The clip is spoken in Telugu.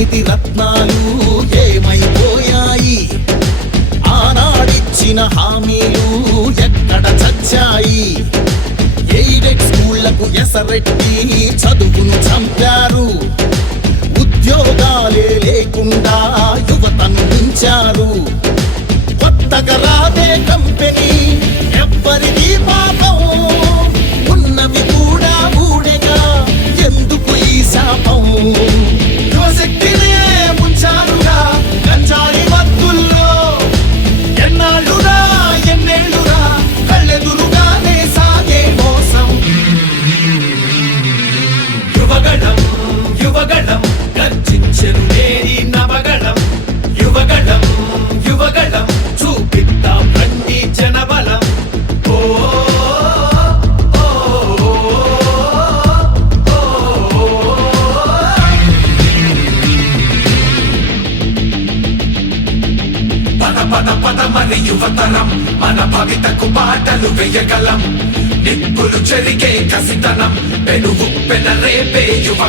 ఎనిమిది రత్నాలు ఏమైపోయాయి? ఆనాడిచ్చిన హామీలు ఎక్కడ చచ్చాయి? ఎయిడెడ్ స్కూళ్లకు ఎసరెట్టి చదువును చంపారు. ఉద్యోగాలే లేకుండా యువతను ఉంచారు. కొత్తగా రాదే కంపెనీ ఎవ్వరిది పాపం, ఉన్నవి కూడా ఊడెగా ఎందుకు ఈ శాపం? యువశక్తినే ముంచారుగా గంజాయి మత్తుల్లో, ఎన్నాళ్ళురా ఎన్నేళ్ళురా కళ్ళెదురుగానే సాగే మోసం. యువగణం యువగణం గర్జించెను నేరి నవగణం. యువగణం యువగణం చూపిద్దాం రండి జనబలం. ఓ పద పద పద మరి యువతరం, మన భవితకు బాటలు వేయగలం. నిప్పులు చెరిగే కసితనం, పెనుగు పెనరేపే యువ